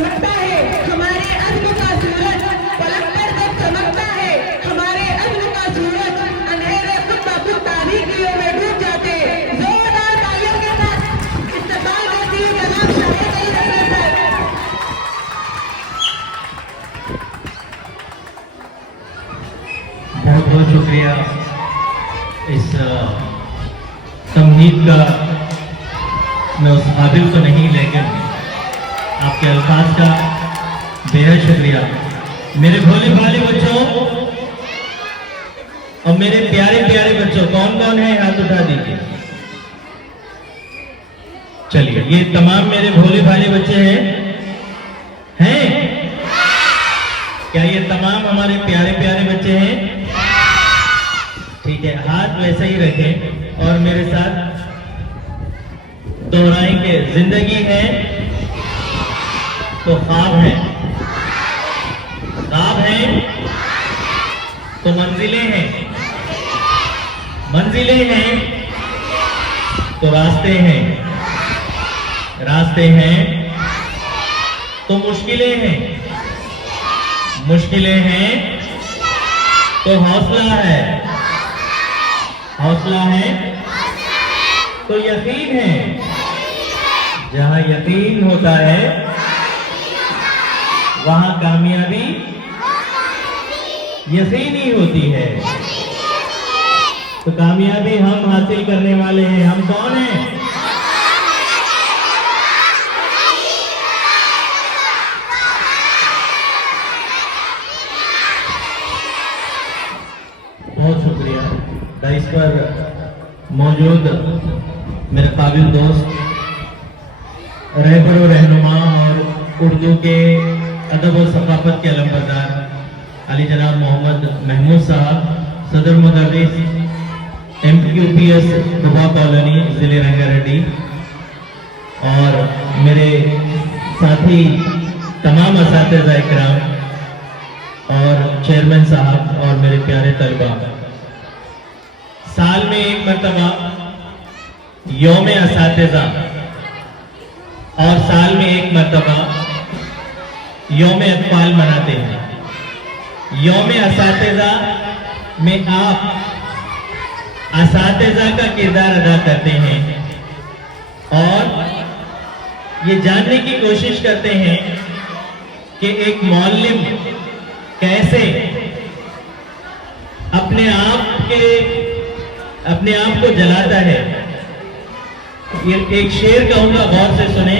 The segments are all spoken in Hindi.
चमकता है हमारे अज़्म का सूरज, पलक पर जब चमकता है हमारे अज़्म का सूरज, अंधेरे खुद ब खुद तारीकियों में डूब जाते। जोरदार तालियों के साथ इस्तकबाल करती हूं जनाब शाहिद अली असगर सर। बहुत बहुत शुक्रिया इस तमहीद का। मैं उस काबिल तो नहीं, लेकिन आपके अल्फाज का बेहद शुक्रिया। मेरे भोले भाले बच्चों और मेरे प्यारे प्यारे बच्चों, कौन कौन है हाथ उठा दीजिए। चलिए, ये तमाम मेरे भोले भाले बच्चे हैं? क्या ये तमाम हमारे प्यारे प्यारे बच्चे हैं? ठीक है, हाथ वैसे ही रखें और मेरे साथ दोहराएंगे। जिंदगी है तो ख्वाब है, ख्वाब है तो मंजिलें हैं, मंजिलें हैं तो रास्ते हैं, रास्ते हैं तो मुश्किलें हैं, मुश्किलें हैं तो हौसला है, हौसला है तो यकीन है। जहां यकीन होता है वहां कामयाबी यकीनी होती है। तो कामयाबी हम हासिल करने वाले हैं। हम कौन हैं? बहुत शुक्रिया। डाइस पर मौजूद मेरे काबिल दोस्त, रहबर और रहनुमा और उर्दू के अदब और सकाफत के अलमबरदार अली जनाब मोहम्मद महमूद साहब, सदर मुदर्रिस MQPS दुबा कॉलोनी जिले रंगारेड्डी, और मेरे साथी तमाम असातिज़ा इकराम और चेयरमैन साहब और मेरे प्यारे तलबा। साल में एक मरतबा यौम असातिज़ा और साल में एक मरतबा यौम अत्फाल मनाते हैं। यौम असातिज़ा में आप असातिज़ा का किरदार अदा करते हैं और ये जानने की कोशिश करते हैं कि एक मौल्लिम कैसे अपने आप को जलाता है। ये एक शेर कहूंगा, गौर से सुने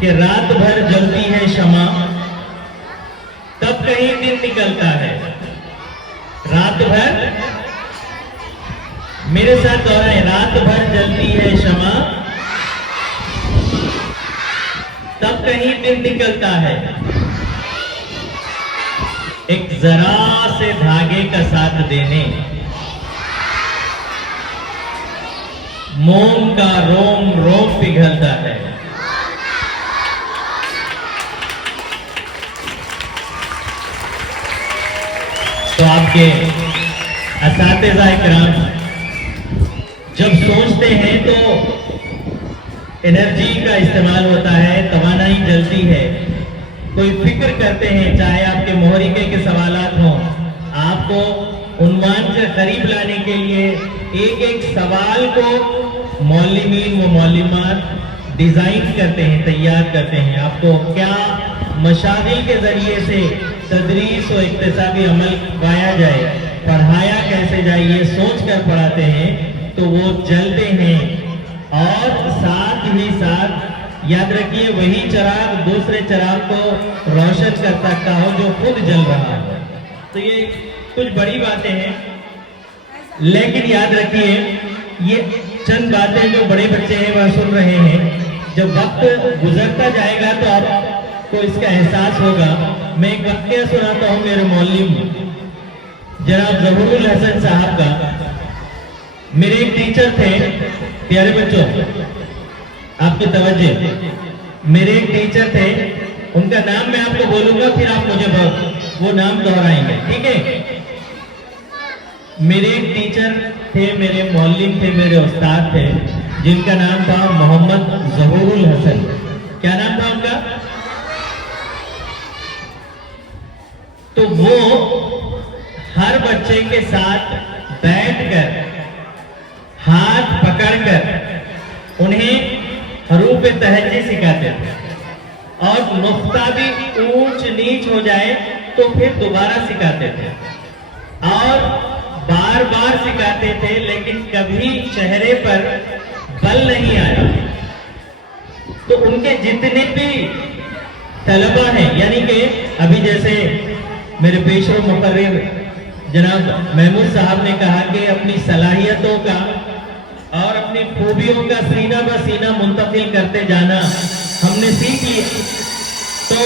कि रात भर जलती है शमा, तब कहीं दिन निकलता है। रात भर, मेरे साथ दोहराएं, रात भर जलती है शमा, तब कहीं दिन निकलता है। एक जरा से धागे का साथ देने, मोम का रोम रोम पिघलता है। तो आपके असातिज़ा इकराम जब सोचते हैं तो एनर्जी का इस्तेमाल होता है, तवानाई जलती है। कोई फिक्र करते हैं, चाहे आपके मोहरिके के सवालात हों, आपको उन्वान से करीब लाने के लिए एक एक सवाल को मौलिमीन व मौलिमात डिजाइन करते हैं, तैयार करते हैं। आपको क्या मशागिल के जरिए से तदरीस और इक्तिसाबी अमल पाया जाए, पढ़ाया कैसे जाए, ये सोच कर पढ़ाते हैं, तो वो जलते हैं। और साथ ही साथ याद रखिए, वही चिराग दूसरे चिराग को रोशन कर सकता हो जो खुद जल रहा है। तो ये कुछ बड़ी बातें हैं, लेकिन याद रखिए ये चंद बातें जो बड़े बच्चे हैं वह सुन रहे हैं। जब वक्त गुजरता जाएगा तो आपको इसका एहसास होगा। मैं एक वाकया सुनाता हूँ मेरे मौलिम जनाब ज़हूरुल हसन साहब का। मेरे एक टीचर थे, प्यारे बच्चों आपकी तवज्जो, मेरे एक टीचर थे, उनका नाम मैं आपको बोलूंगा, फिर आप मुझे वो नाम दोहराएंगे, ठीक है। मेरे एक टीचर थे, मेरे मौलिम थे, मेरे उस्ताद थे, जिनका नाम था मोहम्मद ज़हूरुल हसन। क्या नाम था उनका? वो हर बच्चे के साथ बैठकर हाथ पकड़कर उन्हें हरूफ तहज्जी सिखाते थे, और नुक्ता भी ऊंच नीच हो जाए तो फिर दोबारा सिखाते थे, और बार बार सिखाते थे, लेकिन कभी चेहरे पर बल नहीं आया। तो उनके जितने भी तलबा हैं, यानी कि अभी जैसे मेरे पेशवा मुकर्रिर जनाब महमूद साहब ने कहा कि अपनी सलाहियतों का और अपनी खूबियों का सीना ब सीना मुंतकिल करते जाना हमने सीख लिया। तो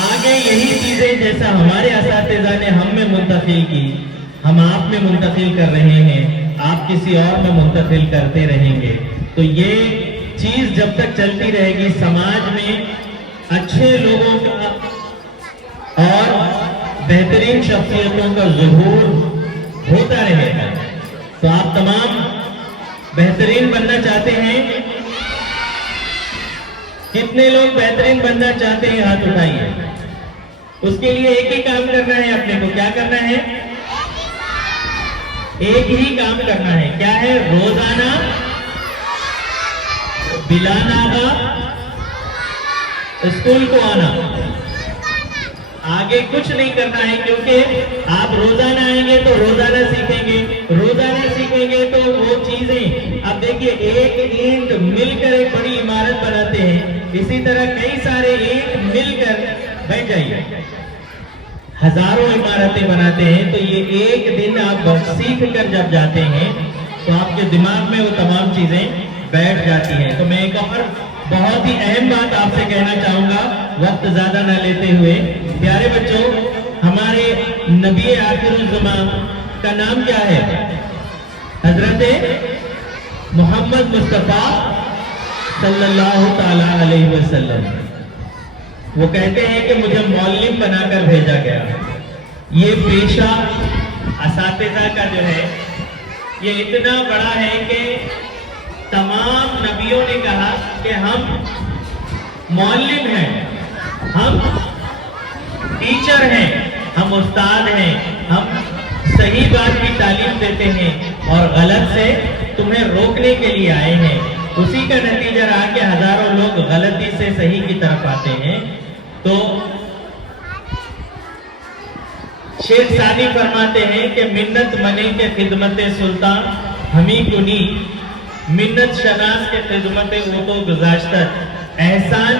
आगे यही चीजें जैसा हमारे असातिज़ा ने हम में मुंतकिल की, हम आप में मुंतकिल कर रहे हैं, आप किसी और में मुंतकिल करते रहेंगे। तो ये चीज जब तक चलती रहेगी, समाज में अच्छे लोगों का और बेहतरीन शख्सियतों का ज़ुहूर होता रहेगा। तो आप तमाम बेहतरीन बनना चाहते हैं? कितने लोग बेहतरीन बनना चाहते हैं? हाथ उठाइए। उसके लिए एक ही काम करना है अपने को। क्या करना है? एक ही काम करना है। क्या है? रोजाना बिलाना का स्कूल को आना। आगे कुछ नहीं करना है, क्योंकि आप रोजाना आएंगे तो रोजाना सीखेंगे, रोजाना सीखेंगे तो वो चीजें, अब देखिए एक ईंट मिलकर एक बड़ी इमारत बनाते हैं, इसी तरह कई सारे ईंट मिलकर, बैठ जाइए, हजारों इमारतें बनाते हैं। तो ये एक दिन आप सीख कर जब जाते हैं तो आपके दिमाग में वो तमाम चीजें बैठ जाती हैं। तो मैं एक और बहुत ही अहम बात आपसे कहना चाहूंगा, वक्त ज्यादा न लेते हुए। प्यारे बच्चों, हमारे नबी आखिरुज़्ज़मान का नाम क्या है? हजरत मोहम्मद मुस्तफा सल्लल्लाहु ताला अलैहि वसल्लम। वो कहते हैं कि मुझे मौल्लिम बनाकर भेजा गया। ये पेशा असातिज़ा का जो है ये इतना बड़ा है कि तमाम नबियों ने कहा कि हम मौल्लिम हैं, हम टीचर हैं, हम उस्ताद हैं, हम सही बात की तालीम देते हैं और गलत से तुम्हें रोकने के लिए आए हैं। उसी का नतीजा रहा कि हजारों लोग गलती से सही की तरफ आते हैं। तो शेख सानी फरमाते हैं कि मिन्नत मने के खिदमत सुल्तान हमी कुनी, मिन्नत शनास के खिदमत वो तो गुज़ाश्त, एहसान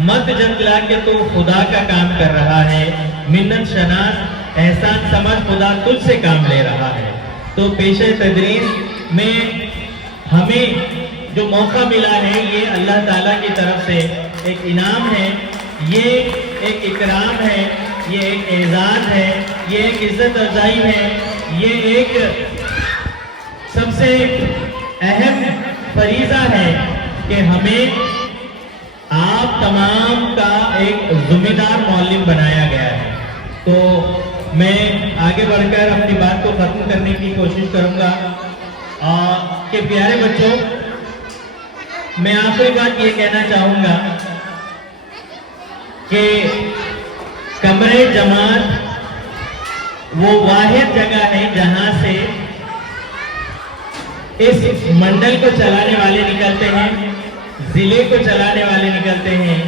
मत जतला के तू खुदा का काम कर रहा है, मिन्नत शनास एहसान समझ खुदा तुझसे काम ले रहा है। तो पेशे तदरीस में हमें जो मौका मिला है ये अल्लाह ताला की तरफ से एक इनाम है, ये एक इकराम है, ये एक एजाज है, ये एक इज्जत अफजाई है, ये एक सबसे अहम फरीजा है कि हमें आप तमाम का एक जिम्मेदार मौलिम बनाया गया है। तो मैं आगे बढ़कर अपनी बात को खत्म करने की कोशिश करूंगा कि प्यारे बच्चों, मैं आखिरी बात ये कहना चाहूंगा कि कमरे जमात वो वाहिद जगह है जहां से इस मंडल को चलाने वाले निकलते हैं, जिले को चलाने वाले निकलते हैं,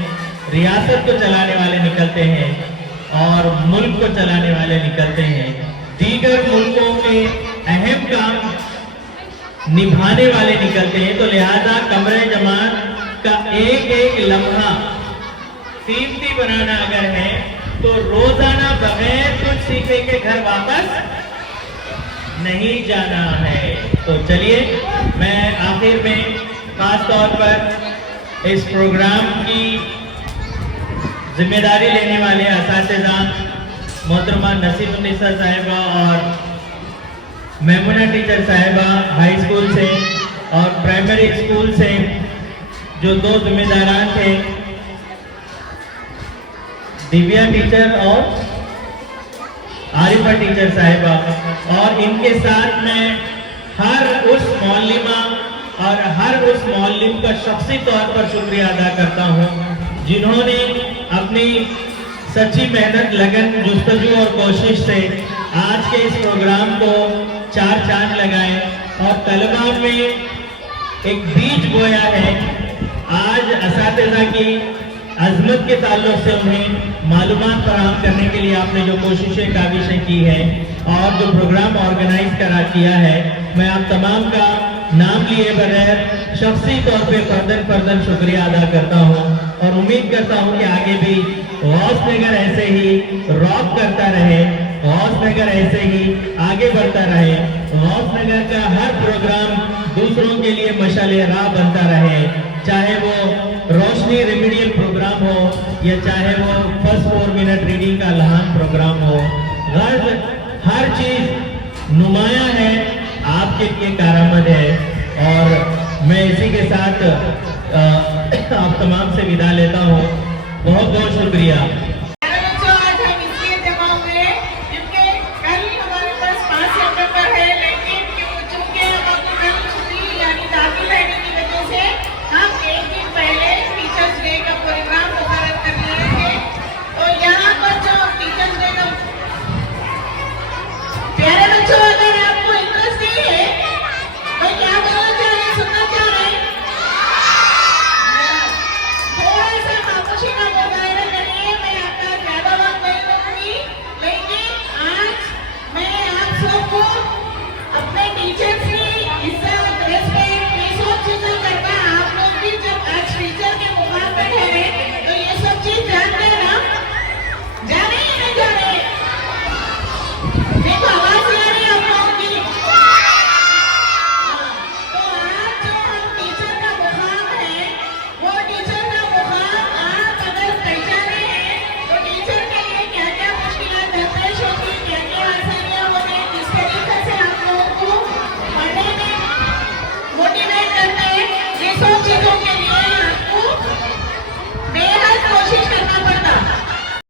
रियासत को चलाने वाले निकलते हैं और मुल्क को चलाने वाले निकलते हैं, दीगर मुल्कों के अहम काम निभाने वाले निकलते हैं। तो लिहाजा कमरे जमात का एक एक लम्हा कीमती बनाना अगर है तो रोजाना बगैर कुछ सीखे के घर वापस नहीं जाना है। तो चलिए, मैं आखिर में खास तौर पर इस प्रोग्राम की जिम्मेदारी लेने वाले असातिज़ा मोहतरमा नसीबुन्निसा साहिबा और मैमुना टीचर साहिबा हाई स्कूल से और प्राइमरी स्कूल से जो दो जिम्मेदारान थे, दिव्या टीचर और आरिफा टीचर साहिबा, और इनके साथ मैं हर उस मौलिमा और हर उस मौलिम का शख्सी तौर पर शुक्रिया अदा करता हूँ जिन्होंने अपनी सच्ची मेहनत, लगन, जुस्तजू और कोशिश से आज के इस प्रोग्राम को 4 चांद लगाए और तलबा में एक बीज बोया है। आज असातिज़ा की अजमत के ताल्लुक से उन्हें मालूमात फराहम करने के लिए आपने जो कोशिशें काविशें की हैं और जो प्रोग्राम ऑर्गेनाइज किया है, मैं आप तमाम का नाम लिए बगैर शख्सी तौर पे फर्दन शुक्रिया अदा करता हूँ और उम्मीद करता हूँ कि आगे भी गौसनगर ऐसे ही रॉक करता रहे, गौसनगर ऐसे ही आगे बढ़ता रहे, गौसनगर का हर प्रोग्राम दूसरों के लिए मशाले राह बनता रहे, चाहे वो रोशनी रेमिडियल प्रोग्राम हो या चाहे वो फर्स्ट 4 मिनट रीडिंग का लहान प्रोग्राम हो। गर्ज हर चीज नुमाया है, आपके लिए कारामद है। और मैं इसी के साथ आप तमाम से विदा लेता हूँ। बहुत बहुत शुक्रिया।